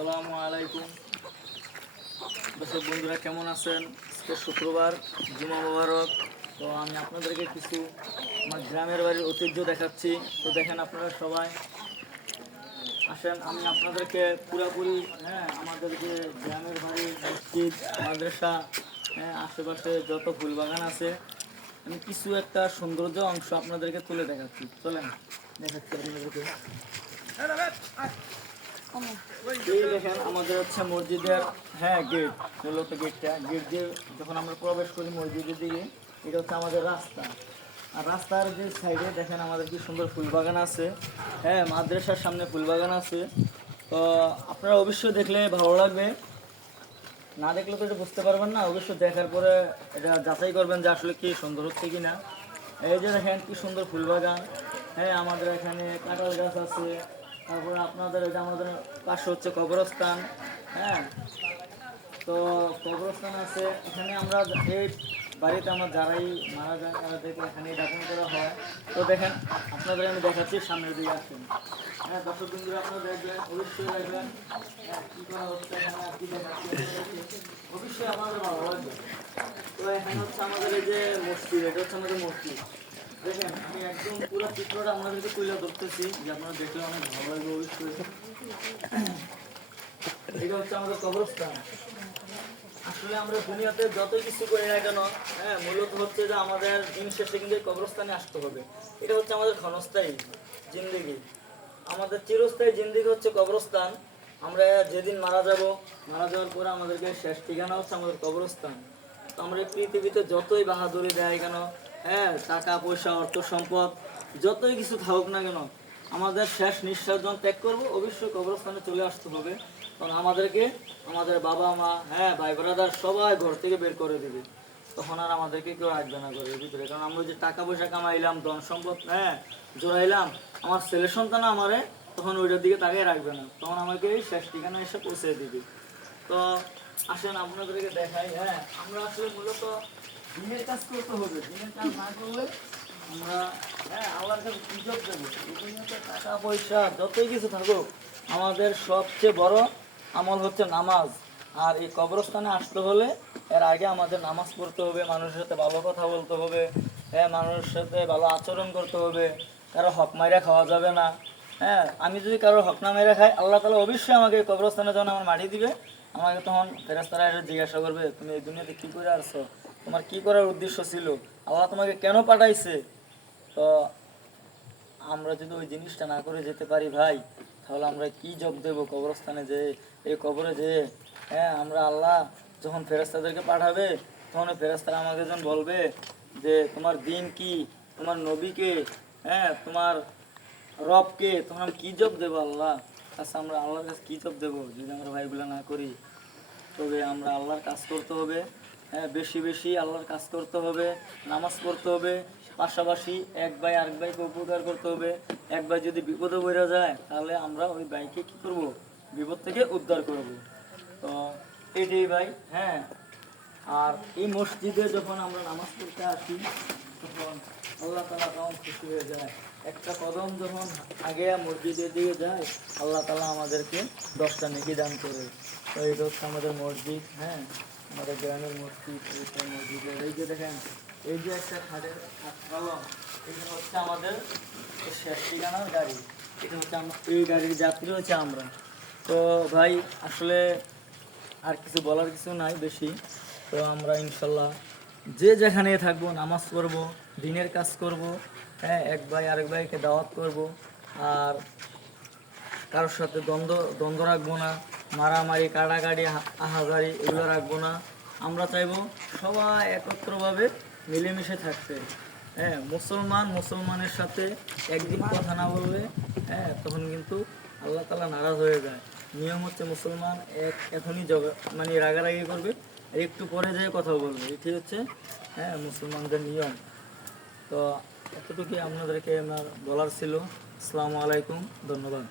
আসসালামু আলাইকুম। দর্শক বন্ধুরা কেমন আছেন? আজকে শুক্রবার, জুমা মোবারক। তো আমি আপনাদেরকে কিছু আমার গ্রামের বাড়ির ঐতিহ্য দেখাচ্ছি। তো দেখেন আপনারা সবাই আসেন, আমি আপনাদেরকে পুরাপুরি আমাদের যে গ্রামের বাড়ি, মসজিদ, মাদ্রাসা, আশেপাশে যত ফুলবাগান আছে, আমি কিছু একটা সৌন্দর্য অংশ আপনাদেরকে তুলে দেখাচ্ছি। চলেন দেখাচ্ছি আপনাদেরকে। এই দেখেন আমাদের হচ্ছে মসজিদের গেট, মূলত গেট দিয়ে যখন আমরা প্রবেশ করি মসজিদের দিকে, এটা হচ্ছে আমাদের রাস্তা। আর রাস্তার যে সাইডে দেখেন আমাদের কি সুন্দর ফুলবাগান আছে। মাদ্রাসার সামনে ফুলবাগান আছে। তো আপনারা অবশ্যই দেখলে ভালো লাগবে, না দেখলে তো এটা বুঝতে পারবেন না। অবশ্যই দেখার পরে এটা যাচাই করবেন যে আসলে কি সুন্দর হচ্ছে কি না। এই যে দেখেন কি সুন্দর ফুলবাগান। আমাদের এখানে কাঁঠাল গাছ আছে। তারপরে আপনাদের এই যে আমাদের পাশে হচ্ছে কবরস্থান। হ্যাঁ, তো কবরস্থান আছে এখানে। আমরা এই বাড়িতে আমার যারাই মারা যায় তাদেরকে এখানেই দাফন করা হয়। তো দেখেন আপনাদের আমি দেখাচ্ছি, সামনের দিকে আসেন। দর্শক বিন্দুরা আপনারা দেখবেন, অবশ্যই দেখবেন কী করা হচ্ছে এখানে আর কি দেখাচ্ছি, অবশ্যই আমাদের ভালো লাগবে। তো এখানে হচ্ছে আমাদের এই যে মসজিদ, এটা হচ্ছে আমাদের মসজিদ। দেখেন আমি একদম পুরো চিত্রটা আপনাদেরকে তুলে ধরতেছি, যে আপনারা দেখলে অনেক ভালো লাগবে অবশ্যই। এটা হচ্ছে আমাদের কবরস্থান। আসলে আমরা দুনিয়াতে যত কিছু করি না কেন, মূলত হচ্ছে যে আমাদের দিন শেষে কিন্তু এই কবরস্থানে আসতে হবে। এটা হচ্ছে আমাদের ক্ষণস্থায়ী জিন্দেগি, আমাদের চিরস্থায়ী জিন্দেগি হচ্ছে কবরস্থান। আমরা যেদিন মারা যাব, মারা যাওয়ার পরে আমাদেরকে শেষ ঠিকানা হচ্ছে আমাদের কবরস্থান। তো আমরা এই পৃথিবীতে যতই বাহাদুরি দেয় কেন, টাকা পয়সা অর্থ সম্পদ যতই কিছু থাকুক না কেন, আমাদের শেষ নিঃশ্বাস যখন ত্যাগ করবো অবশ্যই কবরস্থানে চলে আসতে হবে। কারণ আমাদেরকে আমাদের বাবা মা, ভাই ব্রাদার সবাই ঘর থেকে বের করে দেবে। তখন আর আমাদেরকে কেউ রাখবে না ঘরের ভিতরে। কারণ আমরা যে টাকা পয়সা কামাইলাম, ধন সম্পদ জোড়াইলাম, আমার ছেলে সন্তান আমারে তখন ওইটার দিকে তাকিয়ে রাখবে না, তখন আমাকে শেষ ঠিকানা এসে পৌঁছে দিবে। তো আসেন আপনাদেরকে দেখাই। আমরা আসলে মূলত দিনের কাজ করতে হবে, দিনের কাজ না করলে আমরা আল্লাহর কাছে সুযোগ দেবো। টাকা পয়সা যতই কিছু থাকুক, আমাদের সবচেয়ে বড় আমল হচ্ছে নামাজ। আর এই কবরস্থানে আসতে হলে এর আগে আমাদের নামাজ পড়তে হবে, মানুষের সাথে ভালো কথা বলতে হবে, মানুষের সাথে ভালো আচরণ করতে হবে, কারো হক মাইরা খাওয়া যাবে না। আমি যদি কারোর হক না মেরে খাই, আল্লাহ তাআলা অবশ্যই আমাকে কবরস্থানে যখন আমার মাটি দিবে, আমাকে তখন ফেরেশতারা এসে জিজ্ঞাসা করবে, তুমি এই দুনিয়াতে কি করে আসছো, তোমার কি করার উদ্দেশ্য ছিল, আল্লাহ তোমাকে কেন পাঠাইছে। তো আমরা যদি ওই জিনিসটা না করে যেতে পারি ভাই, তাহলে আমরা কি জব দেব কবরস্থানে যে, এই কবরে যে। আমরা আল্লাহ যখন ফেরেশতাদেরকে পাঠাবে, তখন ফেরেশতারা আমাকে যখন বলবে যে তোমার দিন কি, তোমার নবীকে, তোমার রবকে, তখন আমি কী জব দেবো আল্লাহ। আচ্ছা, আমরা আল্লাহর কাছে কী জব দেবো যদি আমরা ভাইগুলো না করি। তবে আমরা আল্লাহর কাজ করতে হবে, বেশি বেশি আল্লাহর কাজ করতে হবে, নামাজ পড়তে হবে, পাশাপাশি এক ভাই আরেক ভাইকে উপকার করতে হবে। এক ভাই যদি বিপদে পড়ে যায়, তাহলে আমরা ওই ভাইকে কী করব, বিপদ থেকে উদ্ধার করব। তো এটাই ভাই। আর এই মসজিদে যখন আমরা নামাজ পড়তে আসি, তখন আল্লাহ তাআলা তখন খুশি হয়ে যায়। একটা কদম যখন আগে মসজিদের দিকে যায়, আল্লাহ তাআলা আমাদেরকে 10টা নেকি দান করে। তো এটা হচ্ছে আমাদের মসজিদ। আমাদের গ্রামের মসজিদ। এইটা মসজিদের এই যে দেখেন, এই যে একটা খাটের কলম, এটা হচ্ছে আমাদের শেষ ঠিকানার গাড়ি। এটা হচ্ছে এই গাড়ির যাত্রী হচ্ছে আমরা। তো ভাই আসলে আর কিছু বলার কিছু নাই বেশি। তো আমরা ইনশাল্লাহ যে যেখানে থাকবো নামাজ পড়বো, দিনের কাজ করব, এক ভাই আরেক ভাইকে দাওয়াত করব। আর কারোর সাথে দ্বন্দ্ব রাখবো না, মারামারি কাড়াকাড়ি আহাজারি এগুলো রাখবো না। আমরা চাইবো সবাই একত্রভাবে মিলেমিশে থাকতে। মুসলমানের সাথে একদিন কথা না বললে, তখন কিন্তু আল্লাহ তাআলা নারাজ হয়ে যায়। নিয়ম হচ্ছে মুসলমান এখনই মানে রাগারাগি করবে, একটু পরে যেয়ে কথা বলবে, এটি হচ্ছে মুসলমানদের নিয়ম। তো এতটুকুই আপনাদেরকে আমার বলার ছিল। আসসালামু আলাইকুম, ধন্যবাদ।